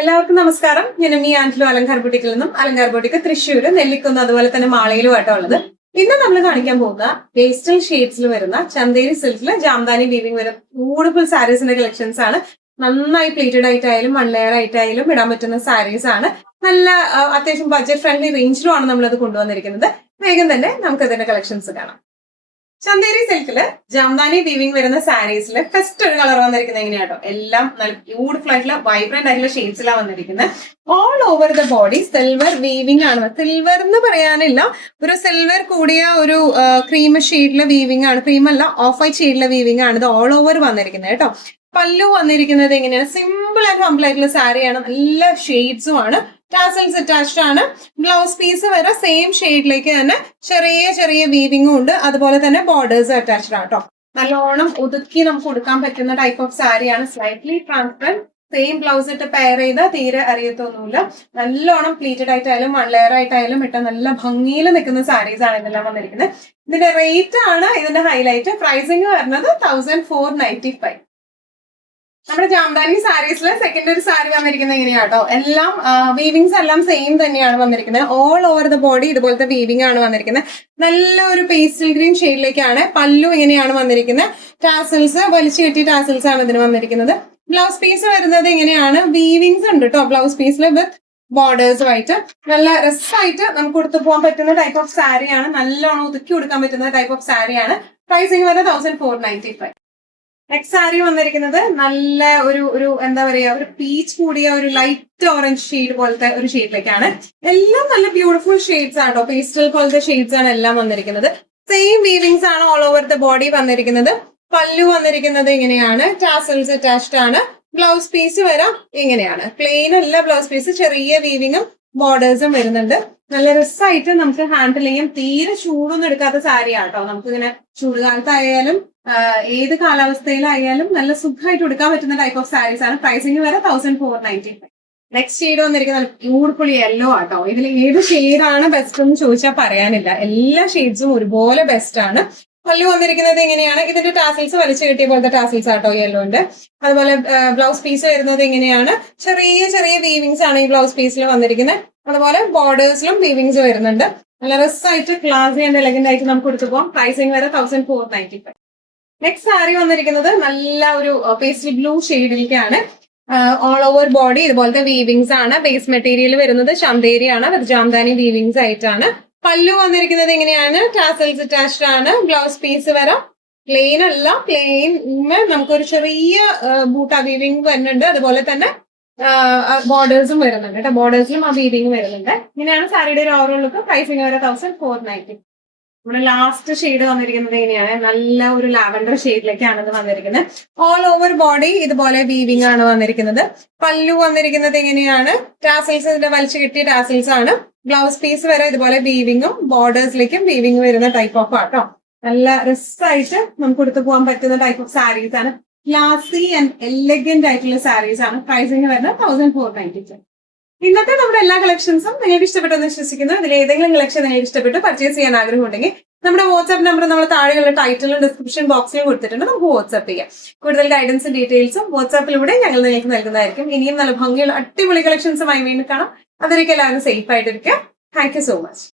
എല്ലാവർക്കും നമസ്കാരം. ഞാൻ എം ഇ ആന്റലോ അലങ്കാർ ബൊട്ടിക്കിൽ നിന്നും. അലങ്കാർ ബൊട്ടിക്ക് തൃശ്ശൂര്, നെല്ലിക്കുന്ന്, അതുപോലെ തന്നെ മാളയിലുമായിട്ടാണ് ഉള്ളത്. ഇന്ന് നമ്മൾ കാണിക്കാൻ പോകുന്ന പേസ്റ്റൽ ഷെയ്ഡ്സിൽ വരുന്ന ചന്തേരി സിൽക്കില് ജാംദാനി വീവിംഗ് വരുന്ന ബ്യൂട്ടിഫുൾ സാരീസിന്റെ കളക്ഷൻസ് ആണ്. നന്നായി പ്ലേറ്റഡ് ആയിട്ടായാലും വൺ ലെയർ ആയിട്ടായാലും ഇടാൻ പറ്റുന്ന സാരീസ് ആണ്. നല്ല അത്യാവശ്യം ബഡ്ജറ്റ് ഫ്രണ്ട്ലി റേഞ്ചിലുമാണ് നമ്മളത് കൊണ്ടുവന്നിരിക്കുന്നത്. വേഗം തന്നെ നമുക്ക് അതിന്റെ കളക്ഷൻസ് കാണാം. ചന്തേരി സിൽക്കില് ജാംദാനി വീവിംഗ് വരുന്ന സാരീസിൽ ഫസ്റ്റ് ഒരു കളർ വന്നിരിക്കുന്നത് എങ്ങനെയാട്ടോ, എല്ലാം നല്ല ബ്യൂട്ടിഫുൾ ആയിട്ടുള്ള വൈബ്രന്റ് ആയിട്ടുള്ള ഷെയ്ഡ്സിലാണ് വന്നിരിക്കുന്നത്. All over the body silver weaving ആണ്. സിൽവർ എന്ന് പറയാനില്ല, ഒരു സിൽവർ കൂടിയ ഒരു ക്രീം ഷെയ്ഡിലെ വീവിംഗ് ആണ്. ക്രീം അല്ല, ഓഫ് വൈറ്റ് ഷെയ്ഡിലെ വീവിംഗ് ആണ് ഇത് ഓൾ ഓവർ വന്നിരിക്കുന്നത് കേട്ടോ. പല്ലു വന്നിരിക്കുന്നത് എങ്ങനെയാണ്, സിമ്പിൾ ആൻഡ് ഹംബിൾ ആയിട്ടുള്ള സാരിയാണ്. നല്ല ഷെയ്ഡ്സും ആണ്. ടാസൽസ് അറ്റാച്ച്ഡ് ആണ്. ബ്ലൗസ് പീസ് വരെ സെയിം ഷെയ്ഡിലേക്ക് തന്നെ ചെറിയ ചെറിയ വീവിംഗും ഉണ്ട്. അതുപോലെ തന്നെ ബോർഡേഴ്സ് അറ്റാച്ച്ഡ് ആണ് കേട്ടോ. നല്ലോണം ഒതുക്കി നമുക്ക് കൊടുക്കാൻ പറ്റുന്ന ടൈപ്പ് ഓഫ് സാരിയാണ്. Slightly transparent. സെയിം ബ്ലൗസ് ഇട്ട് പെയർ ചെയ്താൽ തീരെ അറിയത്തൊന്നുമില്ല. നല്ലോണം പ്ലീറ്റഡ് ആയിട്ടായാലും വൺ ലെയർ ആയിട്ടായാലും ഇട്ട നല്ല ഭംഗിയിൽ നിൽക്കുന്ന സാരീസ് ആണ് ഇതെല്ലാം വന്നിരിക്കുന്നത്. ഇതിന്റെ റേറ്റ് ആണ് ഇതിന്റെ ഹൈലൈറ്റ്. പ്രൈസിങ് വരുന്നത് 1495. നമ്മുടെ ജാംദാനി സാരീസിലെ സെക്കൻഡ് ഒരു സാരി വന്നിരിക്കുന്നത് എങ്ങനെയാട്ടോ, എല്ലാം വീവിങ്സ് എല്ലാം സെയിം തന്നെയാണ് വന്നിരിക്കുന്നത്. ഓൾ ഓവർ ദ ബോഡി ഇതുപോലത്തെ വീവിംഗ് ആണ് വന്നിരിക്കുന്നത്. നല്ല ഒരു പേസ്റ്റൽ ഗ്രീൻ ഷെയ്ഡിലേക്കാണ്. പല്ലു ഇങ്ങനെയാണ് വന്നിരിക്കുന്നത്. ടാസൽസ് വലിച്ചു കെട്ടിയ ടാസൽസ് ആണ് ഇതിന് വന്നിരിക്കുന്നത്. ബ്ലൗസ് പീസ് വരുന്നത് എങ്ങനെയാണ്, വീവിങ്സ് ഉണ്ട് കേട്ടോ ബ്ലൗസ് പീസിൽ വിത്ത് ബോർഡേഴ്സുമായിട്ട്. നല്ല രസമായിട്ട് നമുക്ക് കൊടുത്തു പോകാൻ പറ്റുന്ന ടൈപ്പ് ഓഫ് സാരിയാണ്. നല്ലോണം ഒതുക്കി കൊടുക്കാൻ പറ്റുന്ന ടൈപ്പ് ഓഫ് സാരിയാണ്. പ്രൈസിങ് വരുന്നത് 1495. നെക്സ്റ്റ് സാരി വന്നിരിക്കുന്നത് നല്ല ഒരു എന്താ പറയാ, ഒരു പീച്ച് കൂടിയ ഒരു ലൈറ്റ് ഓറഞ്ച് ഷെയ്ഡ് പോലത്തെ ഒരു ഷെയ്ഡിലേക്കാണ്. എല്ലാം നല്ല ബ്യൂട്ടിഫുൾ ഷെയ്ഡ്സ് ആണോ, പേസ്റ്റൽ പോലത്തെ ഷെയ്ഡ്സ് ആണ് എല്ലാം വന്നിരിക്കുന്നത്. സെയിം വീവിങ്സ് ആണ് ഓൾ ഓവർ ദ ബോഡി വന്നിരിക്കുന്നത്. പല്ലു വന്നിരിക്കുന്നത് ഇങ്ങനെയാണ്. ടാസൽസ് അറ്റാച്ച്ഡ് ആണ്. ബ്ലൗസ് പീസ് വരാം ഇങ്ങനെയാണ്. പ്ലെയിൻ അല്ല ബ്ലൗസ് പീസ്, ചെറിയ വീവിങ്ങും ബോർഡേഴ്സും വരുന്നുണ്ട്. നല്ല രസമായിട്ട് നമുക്ക് ഹാൻഡിൽ ചെയ്യാം. തീരെ ചൂടൊന്നും എടുക്കാത്ത സാരിയാണ് കേട്ടോ. നമുക്കിങ്ങനെ ചൂടുകാലത്തായാലും ഏത് കാലാവസ്ഥയിലായാലും നല്ല സുഖമായിട്ട് എടുക്കാൻ പറ്റുന്ന ടൈപ്പ് ഓഫ് സാരീസ് ആണ്. പ്രൈസിങ് വരെ 1495. നെക്സ്റ്റ് ഷെയ്ഡ് വന്നിരിക്കുന്നത് ബ്യൂട്ടിഫുൾ യെല്ലോ ആട്ടോ. ഇതിൽ ഏത് ഷെയ്ഡാണ് ബെസ്റ്റ് എന്ന് ചോദിച്ചാൽ പറയാനില്ല. എല്ലാ ഷെയ്ഡ്സും ഒരുപോലെ ബെസ്റ്റ് ആണ്. പല്ലു വന്നിരിക്കുന്നത് എങ്ങനെയാണ്, ഇതിന്റെ ടാസിൽസ് വലിച്ചു കിട്ടിയ പോലത്തെ ടാസിൽസ് ആട്ടോ യെല്ലോന്റെ. അതുപോലെ ബ്ലൗസ് പീസ് വരുന്നത് എങ്ങനെയാണ്, ചെറിയ ചെറിയ വീവിങ്സ് ആണ് ഈ ബ്ലൗസ് പീസിൽ വന്നിരിക്കുന്നത്. അതുപോലെ ബോർഡേഴ്സിലും വീവിങ്സ് വരുന്നുണ്ട്. നല്ല രസമായിട്ട് ക്ലാസി ആൻഡ് എലഗന്റ് ആയിട്ട് നമുക്ക് എടുത്തു പോകാം. പ്രൈസിങ് വരെ 1495. നെക്സ്റ്റ് സാരി വന്നിരിക്കുന്നത് നല്ല ഒരു പേസ്റ്റൽ ബ്ലൂ ഷെയ്ഡിലേക്കാണ്. ഓൾ ഓവർ ബോഡി ഇതുപോലത്തെ വീവിങ്സ് ആണ്. ബേസ് മെറ്റീരിയൽ വരുന്നത് ചന്തേരി ആണ്. വിത്ത് ജാംദാനി വീവിങ്സ് ആയിട്ടാണ്. പല്ലു വന്നിരിക്കുന്നത് എങ്ങനെയാണ്, ടാസൽസ് അറ്റാച്ച്ഡ് ആണ്. ബ്ലൗസ് പീസ് വരാം പ്ലെയിൻ അല്ല, പ്ലെയിൻ നമുക്കൊരു ചെറിയ ബൂട്ട വീവിങ് വരുന്നുണ്ട്. അതുപോലെ തന്നെ ബോർഡേഴ്സും വരുന്നുണ്ട് കേട്ടോ. ബോർഡേഴ്സിലും ആ വീവിങ് വരുന്നുണ്ട്. ഇങ്ങനെയാണ് സാരിയുടെ ഒരു ഓവറോൾ ലുക്ക്. പ്രൈസിങ് വരെ 1490. നമ്മുടെ ലാസ്റ്റ് ഷെയ്ഡ് വന്നിരിക്കുന്നത് എങ്ങനെയാണ്, നല്ല ഒരു ലാവൻഡർ ഷെയ്ഡിലേക്കാണ് ഇത് വന്നിരിക്കുന്നത്. ഓൾ ഓവർ ബോഡി ഇതുപോലെ വീവിംഗ് ആണ് വന്നിരിക്കുന്നത്. പല്ലു വന്നിരിക്കുന്നത് എങ്ങനെയാണ്, ടാസിൽസ് ഇതിന്റെ വലിച്ചു കിട്ടിയ ടാസിൽസ് ആണ്. ബ്ലൗസ് പീസ് വരെ ഇതുപോലെ വീവിങ്ങും ബോർഡേഴ്സിലേക്കും വീവിംഗ് വരുന്ന ടൈപ്പ് ഓഫ് ആട്ടോ. നല്ല രസമായിട്ട് നമുക്ക് എടുത്തു പോകാൻ പറ്റുന്ന ടൈപ്പ് ഓഫ് സാരീസ് ആണ്. ക്ലാസി ആൻഡ് എലഗന്റ് ആയിട്ടുള്ള സാരീസ് ആണ്. പ്രൈസിങ് വരുന്നത് 1495. ഇന്നത്തെ നമ്മുടെ എല്ലാ കളക്ഷൻസും നിങ്ങൾക്ക് ഇഷ്ടപ്പെട്ടെന്ന് വിശ്വസിക്കുന്നു. ഇതിൽ ഏതെങ്കിലും കളക്ഷൻ നിങ്ങൾക്ക് ഇഷ്ടപ്പെട്ട് പർച്ചേസ് ചെയ്യാൻ ആഗ്രഹം ഉണ്ടെങ്കിൽ നമ്മുടെ വാട്സ്ആപ്പ് നമ്പർ നമ്മൾ താഴെയുള്ള ടൈറ്റിലും ഡിസ്ക്രിപ്ഷൻ ബോക്സിലും കൊടുത്തിട്ടുണ്ട്. നമുക്ക് വാട്സ്ആപ്പ് ചെയ്യാം. കൂടുതൽ ഗൈഡൻസും ഡീറ്റെയിൽസും വാട്സ്ആപ്പിലൂടെ ഞങ്ങൾ നിങ്ങൾക്ക് നൽകുന്നതായിരിക്കും. ഇനിയും നല്ല ഭംഗിയുള്ള അടിപൊളി കളക്ഷൻസുമായി വീണ്ടും കാണാം. അതിലേക്ക് എല്ലാവരും സേഫ് ആയിട്ടിരിക്കുക. Thank you so much.